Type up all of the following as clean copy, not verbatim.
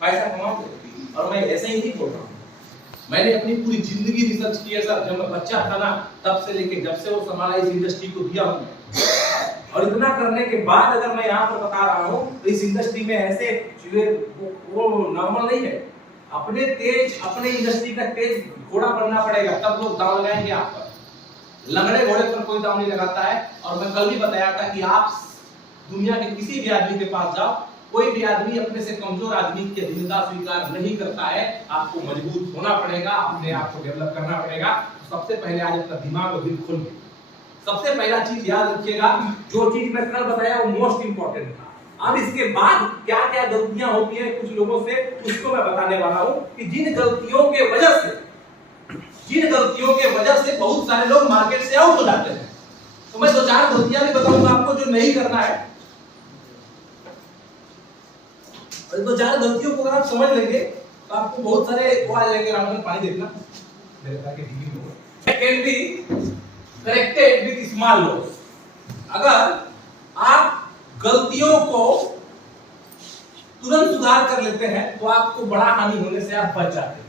पैसा कमाओगे। और मैं ऐसे ही नहीं बोल रहा हूँ, मैंने अपनी पूरी जिंदगी रिसर्च की है सर। जब मैं बच्चा था ना, तब से लेके जब से वो संभाला इस इंडस्ट्री को दिया हूँ, और इतना करने के बाद अगर मैं यहाँ पर बता रहा हूँ तो इस इंडस्ट्री में ऐसे चीजें वो नॉर्मल नहीं है। अपने इंडस्ट्री का तेज घोड़ा बनना पड़ेगा, तब लोग दांव लगाएंगे आप पर। लंगड़े घोड़े पर कोई दांव नहीं लगाता है। और मैं कल भी बताया था कि आप दुनिया के किसी भी आदमी के पास जाओ, कोई भी आदमी अपने से कमजोर आदमी की निंदा स्वीकार नहीं करता है। आपको मजबूत होना पड़ेगा, अपने आप को डेवलप करना पड़ेगा। सबसे पहले आज अपना दिमाग और दिल खोल के सबसे पहला चीज याद रखिएगा, जो चीज मैं कल बताया वो मोस्ट इंपॉर्टेंट था। अब इसके बाद क्या क्या गलतियां होती है कुछ लोगों से, उसको मैं बताने वाला हूं कि जिन गलतियों के वजह से बहुत सारे लोग मार्केट से आउट हो जाते हैं। तो मैं 2-4 गलतियां भी बताऊंगा आपको जो नहीं करना है। और 2-4 गलतियों को अगर आप समझ लेंगे तो आपको बहुत सारे वो आ जाएंगे। राम पानी देखना मेरे ताकि ढीली हो। Can be corrected with small loss. अगर आप गलतियों को तुरंत सुधार कर लेते हैं तो आपको बड़ा हानि होने से आप बच जाते हैं।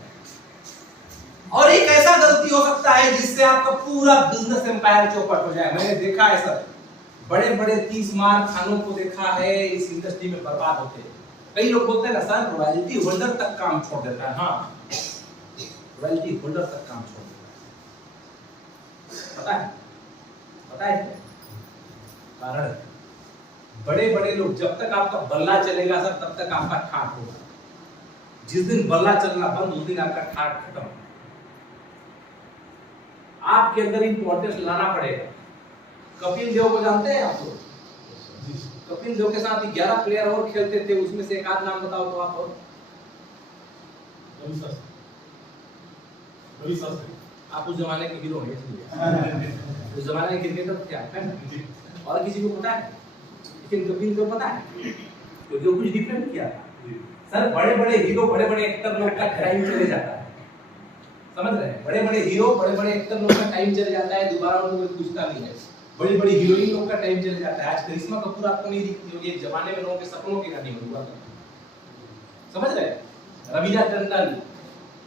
और एक ऐसा गलती हो सकता है जिससे आपका पूरा बिजनेस एम्पायर चौपट हो जाए। मैंने देखा है सर, बड़े बड़े 30 मार खानों को देखा है इस इंडस्ट्री में बर्बाद होते हैं। कई लोग बोलते हैं ना सर रॉयल्टी होल्डर तक काम छोड़ देता है। हाँ, रॉयल्टी होल्डर तक काम छोड़ देता है। पता है कारण? बड़े बड़े लोग, जब तक आपका बल्ला चलेगा सर तब तक आपका ठाठ होगा। जिस दिन बल्ला चलना बंद उस दिन आपका ठाठ खत्म। आपके अंदर इंपॉर्टेंस लाना पड़ेगा। कपिल देव को जानते हैं आप लोग? कपिल देव के साथ 11 प्लेयर और खेलते थे, उसमें से एक आध नाम बताओ तो आप। और आप उस जमाने के हीरो हैं, उस जमाने के क्रिकेटर थे आप। और किसी को पता है? लेकिन कपिल देव पता है तो जो कुछ डिफरेंट किया था सर। बड़े बड़े हीरो, बड़े बड़े एक्टर लोग का टाइम चले जाता है, समझ रहे हैं? बड़े बड़े हीरो, बड़े बड़े एक्टर लोग का टाइम चले जाता है, दोबारा उनको कोई पूछता नहीं है। बड़ी बड़ी हीरोइन लोग का टाइम चले जाता है। आज करिश्मा कपूर आपको नहीं दिखती होगी, एक जमाने में लोगों के सपनों की रानी हुआ था, समझ रहे हैं? रवीना टंडन,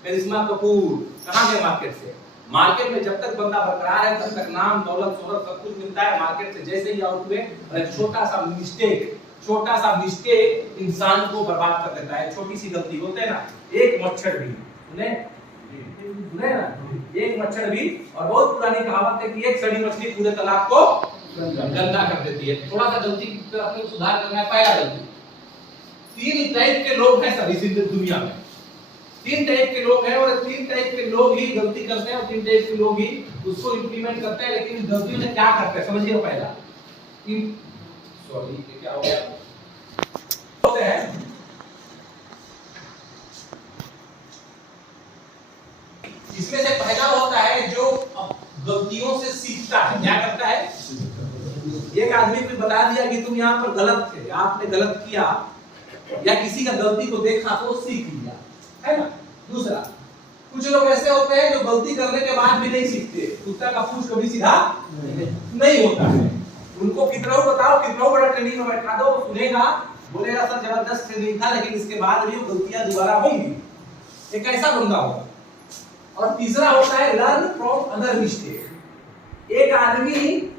करिश्मा कपूर कहाँ गए मार्केट से? मार्केट में जब तक बंदा बरकरार है तब तक नाम दौलत शोहरत सब कुछ मिलता है। मार्केट से जैसे ही आउट हुए, एक छोटा सा मिस्टेक इंसान को बर्बाद कर देता है। छोटी सी गलती होते है ना, एक मच्छर भी सुने ना, एक मच्छर भी। और बहुत पुरानी कहावत है कि एक सड़ी मछली पूरे तालाब को गंदा कर देती है। थोड़ा सा गलती पर अपने सुधार करना है। पहला गलती, 3 टाइप के लोग हैं सर इस दुनिया में। 3 टाइप के लोग हैं और 3 टाइप के लोग ही गलती करते हैं और 3 टाइप के लोग ही उसको इंप्लीमेंट करते हैं। लेकिन गलती में क्या करते हैं समझिए। पहला सॉरी क्या हो गया होते हैं, इसमें से पहला होता है जो गलतियों से सीखता है। क्या करता है? एक आदमी को बता दिया कि तुम यहाँ पर गलत थे, आपने गलत किया, या किसी का गलती को देखा तो सीख लिया, है ना? दूसरा, कुछ लोग ऐसे होते हैं जो गलती करने के बाद भी नहीं सीखते। कुत्ता का पूंछ कभी सीधा नहीं होता है। उनको कितना बताओ, कितना बड़ा ट्रेनिंग में बैठा दो, सुनेगा, बोलेगा सर जबरदस्त ट्रेनिंग था, लेकिन इसके बाद भी गलतियां दोबारा होंगी। एक ऐसा बंदा होगा। और तीसरा होता है लर्न फ्रॉम अदर मिस्टेक। एक आदमी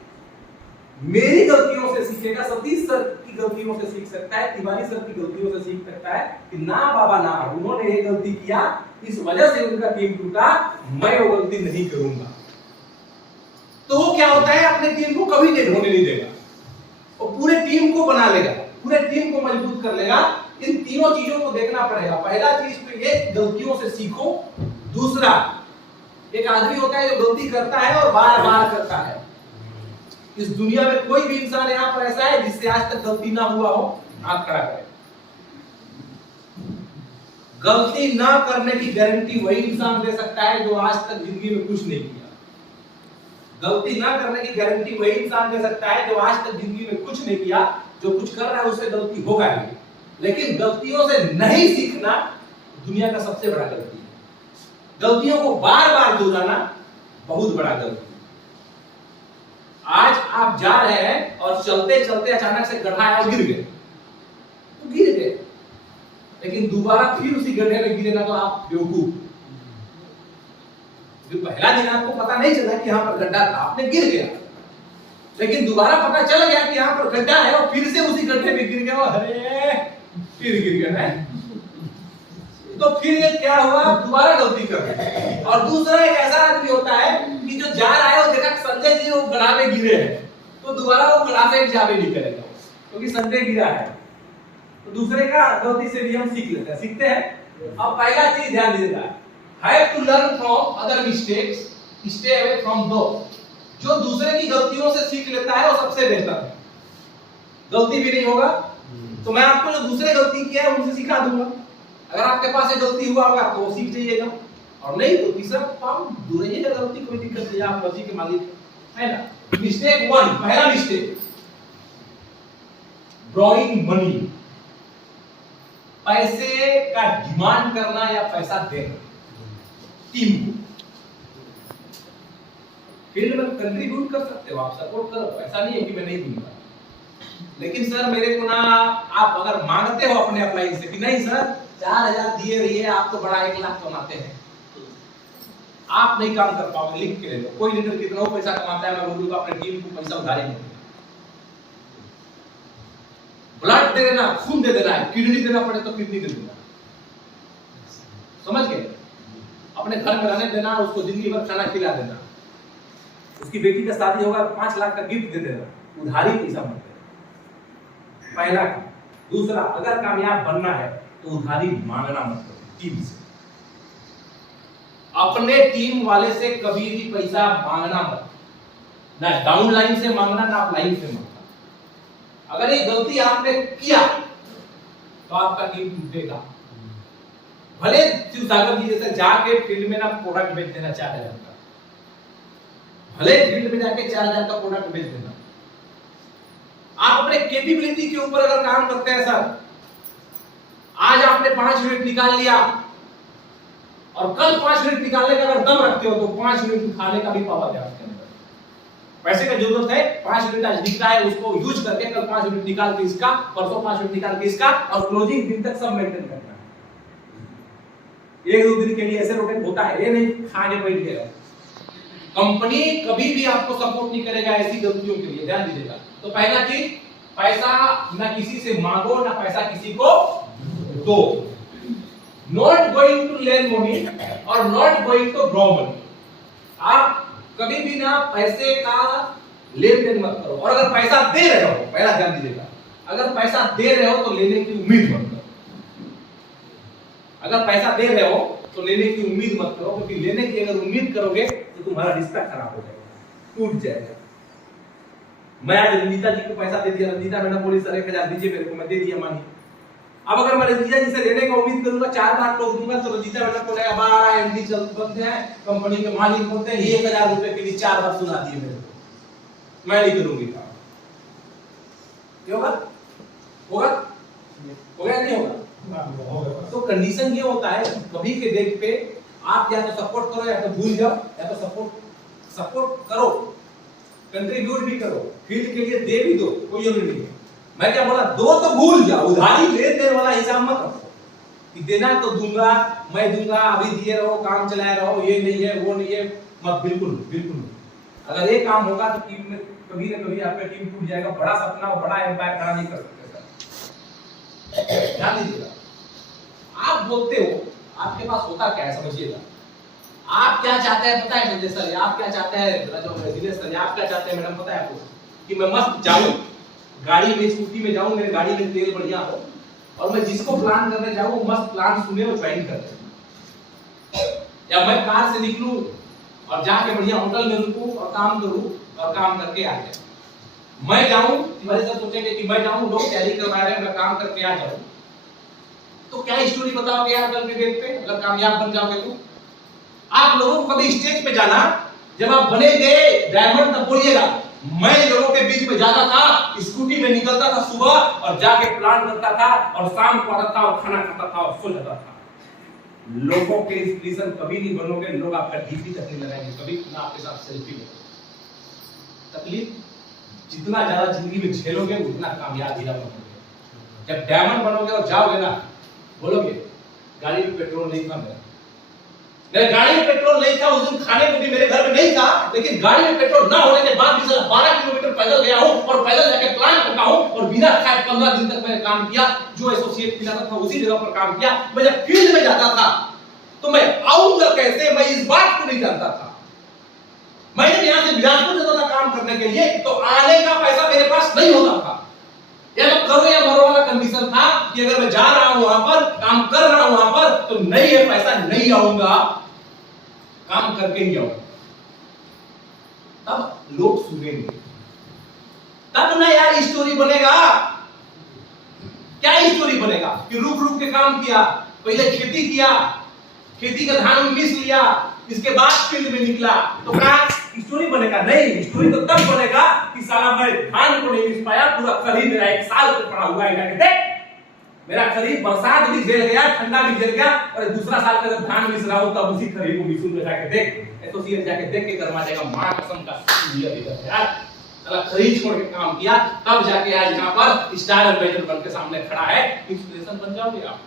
मेरी गलतियों से सीखेगा, सतीश सर की गलतियों से सीख सकता है, तिवारी सर की गलतियों से सीख सकता है कि ना बाबा ना, उन्होंने ये गलती किया, इस वजह से उनका टीम टूटा, मैं वो गलती नहीं करूंगा। तो वो क्या होता है, अपने टीम को कभी नहीं होने नहीं देगा और पूरे टीम को बना लेगा, पूरे टीम को मजबूत कर लेगा। इन तीनों चीजों को देखना पड़ेगा। पहला चीज तो ये गलतियों से सीखो। दूसरा, एक आदमी होता है जो गलती करता है और बार बार करता है। इस दुनिया में कोई भी इंसान यहाँ पर ऐसा है जिससे आज तक गलती ना हुआ हो? हाथ खड़ा करें। गलती ना करने की गारंटी वही इंसान दे सकता है जो आज तक जिंदगी में कुछ नहीं किया। गलती ना करने की गारंटी वही इंसान दे सकता है जो आज तक जिंदगी में कुछ नहीं किया। जो कुछ कर रहा है उससे गलती होगा ही, लेकिन गलतियों से नहीं सीखना दुनिया का सबसे बड़ा गलती है। गलतियों को बार बार दोहराना बहुत बड़ा गलती है। आज आप जा रहे हैं और चलते चलते अचानक से गड्ढा आया और गिर गए, तो गिर गए। लेकिन दोबारा फिर उसी गड्ढे में गिरेगा तो आप बेवकूफ। पहला दिन आपको पता नहीं चला कि यहाँ पर गड्ढा था, आपने गिर गया, लेकिन दोबारा पता चल गया कि यहाँ पर गड्ढा है और फिर से उसी गड्ढे में गिर गया, अरे फिर गिर गया है, तो फिर ये क्या हुआ, दोबारा गलती कर रहे। और दूसरा एक ऐसा आदमी होता है कि जो जा रहा है वो देखा संजय जी वो गड्ढा में गिरे हैं, तो दोबारा वो गड्ढा से जा भी नहीं करेगा क्योंकि संजय गिरा है। तो दूसरे का गलती से भी हम सीख लेते हैं, सीखते हैं। अब पहला चीज ध्यान दीजिएगा, have to learn from other mistakes, stay away from those। जो दूसरे की गलतियों से सीख लेता है वो सबसे बेहतर है, गलती भी नहीं होगा। तो मैं आपको जो दूसरे गलती किया है उनसे सिखा दूंगा, अगर आपके पास ये गलती हुआ होगा तो सीख जाइएगा, और नहीं तो तीसरा काम दूर ही है गलती, कोई दिक्कत नहीं, आप मर्जी के मालिक है ना। मिस्टेक 1, पहला मिस्टेक, ड्रॉइंग मनी, पैसे का डिमांड करना या पैसा देना टीम को। फील्ड में कंट्रीब्यूट कर सकते हो, आप सपोर्ट करो, ऐसा नहीं है कि मैं नहीं दूंगा, लेकिन सर मेरे को ना, आप अगर मांगते हो अपने अप्लाई से कि नहीं सर 4000 दिए रहिए, आप तो बड़ा 1 लाख कमाते हैं, आप नहीं काम कर पाओगे, लिख के ले लो। कोई लीडर कितना पैसा कमाता है, मैं बोलूंगा अपने टीम को पैसा उधारी नहीं, ब्लड दे देना, खून दे देना है, किडनी देना पड़े तो किडनी दे देना, समझ गए, अपने घर में रहने देना, उसको जिंदगी भर खाना खिला देना, उसकी बेटी का शादी होगा 5 लाख का गिफ्ट दे देना, उधारी पैसा मत देना, पहला। दूसरा, अगर कामयाब बनना है तो उधारी मांगना मत करो टीम से, अपने टीम वाले से कभी भी पैसा मांगना मत, ना डाउन लाइन से मांगना ना अप लाइन से मांगना। अगर ये गलती आपने किया तो आपका टीम टूटेगा। भले शिव सागर जी जैसे जाके फील्ड में ना प्रोडक्ट बेच देना 4000 का, भले फील्ड में जाके 4000 का प्रोडक्ट बेच देना, आप अपने कैपेबिलिटी के ऊपर अगर काम करते हैं सर, आज आपने 5 मिनट निकाल लिया और कल 5 मिनट निकालने का अगर दम रखते हो तो 5 मिनट खाने का भी पावर है आपके अंदर। पैसे का जरूरत है, 5 मिनट आज दिख रहा है उसको यूज करके कल 5 मिनट निकाल के इसका, परसों 5 मिनट निकाल के इसका, और क्लोजिंग दिन तक सब मेंटेन करना है। 1-2 दिन के लिए ऐसे रोटेट होता है, ये नहीं खा के बैठ गया। कंपनी कभी भी आपको सपोर्ट नहीं करेगा ऐसी गलतियों के लिए, ध्यान दीजिएगा। तो पहला चीज, पैसा ना किसी से मांगो ना पैसा किसी को दो, not going to lend money और not going to borrow money. आप कभी भी ना पैसे का लेन देन मत करो, और अगर पैसा दे रहे हो, पहला ध्यान दीजिएगा, अगर पैसा दे रहे हो तो लेने की उम्मीद मत करो। अगर पैसा दे रहे हो तो लेने की उम्मीद मत करो, क्योंकि लेने की अगर उम्मीद करोगे तो तुम्हारा रिश्ता खराब हो जाएगा, टूट जाएगा। मैं आज रंजीता जी को पैसा दे दिया, रंजीता मैडम बोली सर 1000 दीजिए मेरे को, मैं दे दिया मानिए। अब अगर मैं रंजीता जी से लेने का उम्मीद करूंगा 4 लाख लोग दूंगा तो रंजीता मैडम को लगेगा बड़ा एमडी चल बनते हैं, कंपनी के मालिक होते हैं, 1000 रुपए के लिए 4 बार सुना दिए मेरे को, मैं नहीं करूंगी काम। क्या होगा? होगा? होगा नहीं होगा? तो कंडीशन ये होता है, कभी के देख पे आप या तो सपोर्ट करो या तो भूल जाओ, या तो सपोर्ट करो, कंट्रीब्यूट भी करो, फील्ड के लिए दे भी दो, कोई जरूरी नहीं है। मैं क्या बोला, दो तो भूल जाओ, उधारी लेन देन वाला हिसाब मत रखो कि देना तो दूंगा, मैं दूंगा, अभी दिए रहो, काम चलाए रहो, ये नहीं है वो नहीं है, मत, बिल्कुल बिल्कुल। अगर ये काम होगा तो टीम में कभी ना कभी आपका टीम टूट जाएगा। बड़ा सपना और बड़ा एम्पायर खड़ा नहीं कर सकते सर, ध्यान दीजिएगा। आप बोलते हो, आपके पास होता क्या है समझिएगा। आप क्या चाहते हैं पता है मुझे सर, आप क्या चाहते हैं दिनेश सर, आप क्या चाहते हैं मैडम पता है आपको, कि मैं मस्त जाऊं गाड़ी में, स्कूटी में जाऊं, मेरे गाड़ी में तेल बढ़िया हो, और मैं जिसको प्लान करने जाऊं मस्त प्लान सुने और ज्वाइन कर दे, या मैं कार से निकलूं और जाके बढ़िया होटल में रुकूं और काम करूं और काम करके आ जाऊं। मैं जाऊं, तुम्हारे साथ सोचेंगे कि मैं जाऊं, लोग तैयारी करवा रहे हैं, मैं काम करके आ जाऊं, तो क्या स्टोरी बताओगे यार कल के डेट पे, अगर कामयाब बन जाओगे तो। आप लोगों को कभी स्टेज पे जाना, जब आप बनेंगे डायमंड तब बोलिएगा मैं लोगों के बीच में जाता था, स्कूटी में निकलता था सुबह और जाके प्लान करता था और शाम को आता था और खाना खाता था और सो जाता था। लोगों के इंस्पिरेशन कभी नहीं बनोगे, लोग आपका डीपी तक नहीं लगाएंगे, कभी ना आपके साथ सेल्फी लेंगे। तकलीफ जितना ज्यादा जिंदगी में झेलोगे उतना कामयाब ही बनोगे। जब डायमंड बनोगे और जाओगे ना, बोलोगे गाड़ी में पेट्रोल नहीं था मेरे गाड़ी में पेट्रोल नहीं था, उस दिन खाने को भी मेरे घर में नहीं था, लेकिन गाड़ी में पेट्रोल ना होने के बाद भी 12 किलोमीटर पैदल गया हूं और पैदल जाके प्लांट पका हूं और बिना खाए 15 दिन तक मैंने काम किया। जो एसोसिएट खिलाता था उसी जगह पर काम किया। मैं जब फील्ड में जाता था तो मैं आऊंगा कैसे, मैं इस बात को नहीं जानता था। मैंने यहां से बिलासपुर जाता था काम करने के लिए, तो आने का पैसा मेरे पास नहीं होता था। या तो करो या मरो वाला कंडीशन था कि अगर मैं जा रहा हूं वहां पर, काम कर रहा हूं वहां पर, तो नहीं है पैसा, नहीं आऊंगा, काम करके ही आऊंगा। तब लोग सुनेंगे, तब ना यार स्टोरी बनेगा। क्या स्टोरी बनेगा कि रुक रुक के काम किया, पहले खेती किया, खेती का धान मिस लिया, इसके बाद फील्ड में निकला, तो क्या स्टोरी बनेगा? नहीं, स्टोरी तो तब बनेगा कि साला मैं धान को नहीं मिस पाया, पूरा खरीफ मेरा 1 साल से पड़ा हुआ है, जाके देख मेरा खरीफ बरसात भी झेल गया, ठंडा भी झेल गया, और दूसरा साल का जब धान मिस रहा हूं तब उसी खरीफ को मिसूंगा, जाके देख। एसोसिएट जाके देख के गरमा जाएगा, मां कसम का यार साला खरीद छोड़ के काम किया, तब जाके आज यहां पर स्टार एम्बेसडर बनके सामने खड़ा है। इंस्पिरेशन बन जाओगे आप,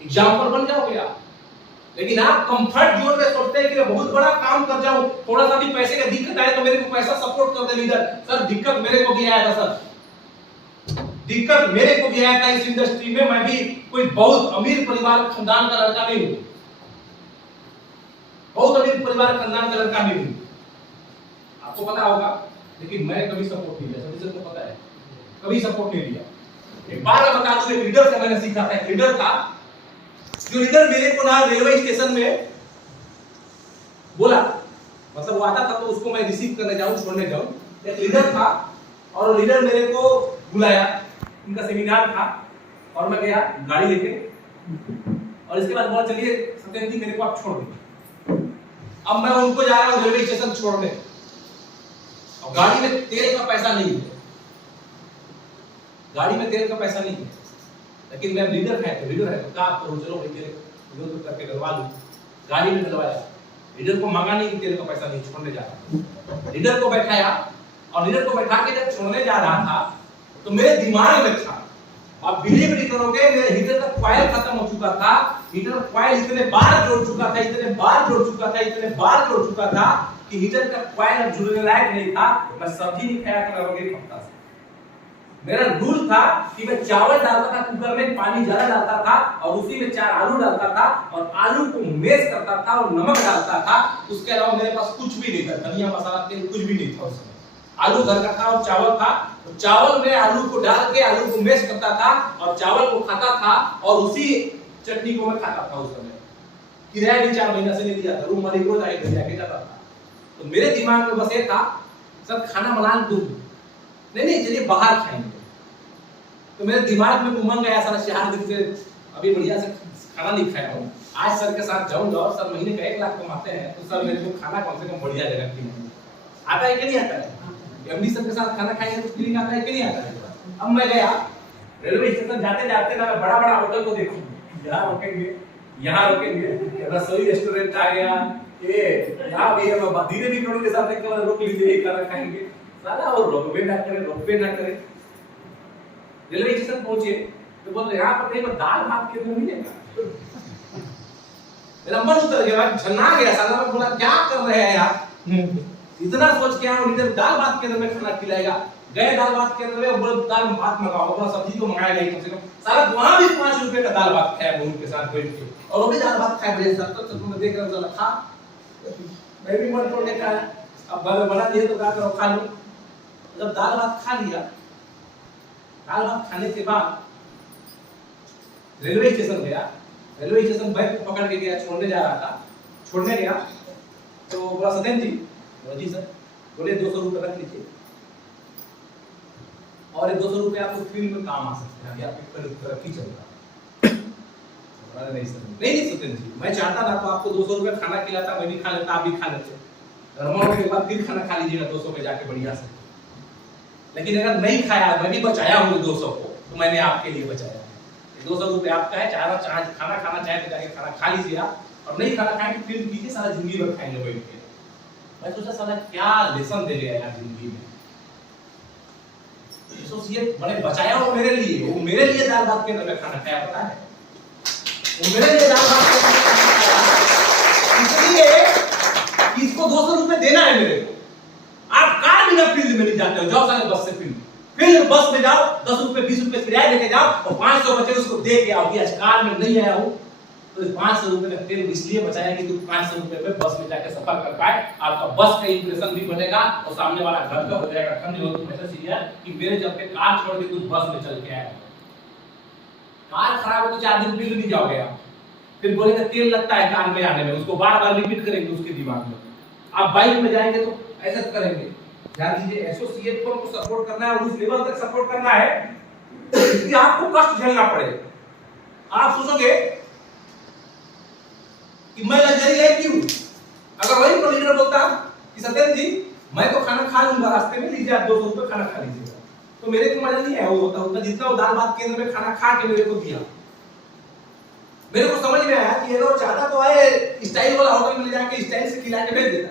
एग्जांपल बन जाओगे आप। लेकिन आप कंफर्ट जोन में सोचते हैं कि मैं बहुत बड़ा काम कर जाऊं, थोड़ा सा भी पैसे का दिक्कत आए तो मेरे को पैसा सपोर्ट कर दे लीडर। सर दिक्कत मेरे को भी आया था, सर दिक्कत मेरे को भी आया था इस इंडस्ट्री में। मैं भी कोई बहुत अमीर परिवार खानदान का लड़का नहीं हूं, बहुत अमीर परिवार खानदान का लड़का नहीं हूं, आपको पता होगा। लेकिन मैंने कभी सपोर्ट नहीं दिया, सभी सबको पता है, कभी सपोर्ट नहीं दिया। एक बार बता दूं, एक लीडर से मैंने सीखा था। एक लीडर था, जो लीडर मेरे को ना रेलवे स्टेशन में बोला, मतलब वो आता था तो उसको मैं रिसीव करने जाऊं, छोड़ने जाऊं। एक लीडर था और वो लीडर मेरे को बुलाया, उनका सेमिनार था, और मैं गया गाड़ी लेके, और इसके बाद बोला चलिए सत्येंद्र जी मेरे को आप छोड़ दीजिए। अब मैं उनको जा रहा हूं रेलवे स्टेशन छोड़ने, और गाड़ी में तेल का पैसा नहीं है, गाड़ी में तेल का पैसा नहीं है, लेकिन मैं लीडर है तो क्या करूं, चलो भाई तो करके डलवा लूं। गाड़ी में डलवाया, लीडर को मांगा नहीं कि तेल का पैसा नहीं, छोड़ने जा रहा, लीडर को बैठाया, और लीडर को बैठा के जब छोड़ने जा रहा था तो मेरे दिमाग में था, आप बिलीव नहीं करोगे, मेरे हीटर का कॉइल खत्म हो चुका था। हीटर का कॉइल इतने बार जोड़ चुका था, इतने बार जोड़ चुका था, इतने बार जोड़ चुका था कि हीटर का कॉइल अब जुड़ने लायक नहीं था। मैं सब्जी नहीं खाया था लगभग 1 हफ्ता से। मेरा रूल था कि मैं चावल डालता था कुकर में, पानी ज्यादा डालता था, और उसी में 4 आलू डालता था, और आलू को मैश करता था और नमक डालता था। उसके अलावा मेरे पास कुछ भी नहीं था, धनिया मसाला तेल कुछ भी नहीं था उस समय। आलू घर का था और चावल था, तो चावल में आलू को डाल के आलू को मैश करता था और चावल को खाता था, और उसी चटनी को मैं खाता था। उस समय किराया भी 4 महीना से नहीं दिया था, रूम मालिक रोज आके जाके जाता था। तो मेरे दिमाग में बस ये था, सर खाना बना दूं, नहीं चलिए बाहर खाएंगे। तो मेरे दिमाग में उमंग आया, सारा 4 दिन से अभी बढ़िया से खाना नहीं खाया हूं, आज सर के साथ जाऊंगा, और सर महीने का 1 लाख कमाते हैं, तो सर मेरे को खाना कम से कम बढ़िया जगह खिलाएंगे। आता है कि नहीं आता है? एमडी सर के साथ खाना खाएंगे तो फीलिंग आता है कि नहीं आता है? अब मैं गया रेलवे स्टेशन, जाते जाते ना मैं बड़ा बड़ा होटल को देखूं, यहाँ रुकेंगे, यहाँ रुकेंगे, रसोई रेस्टोरेंट आ गया, ये यहाँ भी है, मैं धीरे भी करूंगे, साथ एक बार रुक लीजिए, खाना खाएंगे, साला और रोकवे ना करे। रेलवे स्टेशन पहुंचे तो बोल यहाँ पर कहीं पर दाल भात के लिए मिलेगा। मेरा मन उतर गया, झन्ना गया, साला मैं बोला क्या कर रहे हैं यार, इतना सोच के आया, इधर दाल भात के अंदर में खाना खिलाएगा। गए दाल भात के अंदर में, बोले दाल भात मंगाओ, बोला सब्जी तो मंगाया नहीं, कम से कम साला वहां भी 5 रुपए का दाल भात खाया उनके साथ बैठ के, और वो भी दाल भात खाए बड़े साथ। तो तुम देख रहे हो खा, मैं भी मन तोड़ के खाया, अब बना दिए तो क्या करो, खा लो। जब दाल भात खा लिया, दाल भात खाने के बाद रेलवे स्टेशन गया, रेलवे स्टेशन बैग को पकड़ के गया, छोड़ने जा रहा था, छोड़ने गया तो बोला सत्येंद्र जी सर, बोले 200 रुपए रख लीजिए, और ये 200 रुपए आपको फील्ड में काम आ सकते हैं, अभी आपकी तरक्की चल रहा है। नहीं सर, नहीं सत्येंद्र जी, मैं चाहता था तो आपको 200 रुपए खाना खिलाता, मैं भी खा लेता, आप भी खा लेते, धर्मों के बाद फिर खाना खा लीजिएगा 200 पे जाके बढ़िया से। लेकिन अगर नहीं खाया, मैं भी बचाया हूँ 200 को, तो मैंने आपके लिए बचाया। 200 रुपए आपका है, चाहे खाना खाना चाहे तो जाके खाना खा लीजिए आप, और नहीं खाना खाएंगे फिर कीजिए, सारा जिंदगी भर खाएंगे बैठ के। मैं सोचा साला क्या लेसन दे गया यार जिंदगी में। एसोसिएट बड़े बचाया वो मेरे लिए दाल भात के अंदर खाना खाया, पता है वो मेरे लिए दाल भात इसलिए इसको 200 रुपए देना है मेरे को। आप कार बिना फील्ड में नहीं जाते हो, जाओ सारे बस से फील्ड बस में जाओ, 10 रुपए 20 रुपए किराया लेके जाओ और 500 बचे उसको दे के आओ कि आज कार में नहीं आया हूं तो 500 रुपए का तेल इसलिए बचाया कि तुम 500 रुपए में बस में जाकर सफर कर पाए। आपका बस का इंप्रेशन भी बढ़ेगा और सामने वाला घर का हो जाएगा। ठंडी हो तो ऐसा सीरिया कि मेरे जब पे कार छोड़ के तुम बस में चल के आए, कार खराब हो तो 4 दिन फील्ड नहीं जाओगे आप, फिर बोलेंगे तेल लगता है कार में आने में, उसको बार-बार रिपीट करेंगे उसके दिमाग में। आप बाइक में जाएंगे तो ऐसा करेंगे। ध्यान दीजिए, एसोसिएट को सपोर्ट करना है और उस लेवल तक सपोर्ट करना है कि आपको कष्ट झेलना पड़े। आप सोचोगे कि मैं लग्जरी है क्यों? अगर वही प्रोलीडर बोलता कि सत्येंद्र जी मैं तो खाना खा लूंगा रास्ते में, लीजिए आप 200 रुपए खाना खा लीजिएगा, तो मेरे को मजा नहीं है वो होता उतना जितना वो दाल भात केंद्र में खाना खा के मेरे को दिया। मेरे को समझ में आया कि अगर वो चाहता तो आए स्टाइल वाला होटल में ले जाके स्टाइल से खिला के भेज देता,